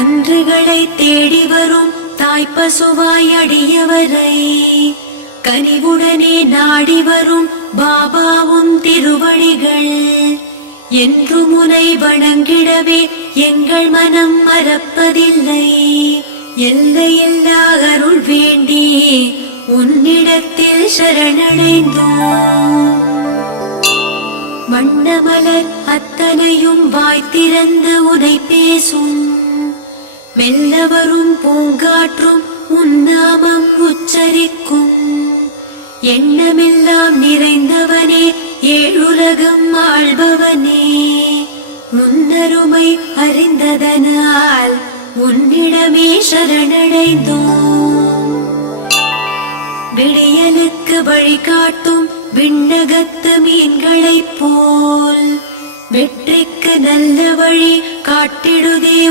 கன்றுகளை தேடி வரும் தாய்ப்பசுவாய் அடியவரை கனிவுடனே நாடி வரும் பாபாவும் திருவடிகள் என்று முனை வணங்கிடவே எங்கள் மனம் மறப்பதில்லை. எல்லையில்லா அருள் வேண்டி உன்னிடத்தில் சரணடைந்தோம். வண்ணமலர் அத்தனையும் வாய் திறந்து உனை பேசும். மெல்லவரும் பூங்காற்றும் உன்னாமம் உச்சரிக்கும். எண்ணமெல்லாம் நிறைந்தவனே, ஏழுலகம் ஆள்பவனே, முன்னருமை அறிந்ததனால் உன்னிடமே சரணடைந்தோம். விடியலுக்கு வழிகாட்டும் விண்ணகத்து மீன்களைப் போல் வெற்றிக்கு நல்ல வழி காட்டிடுதே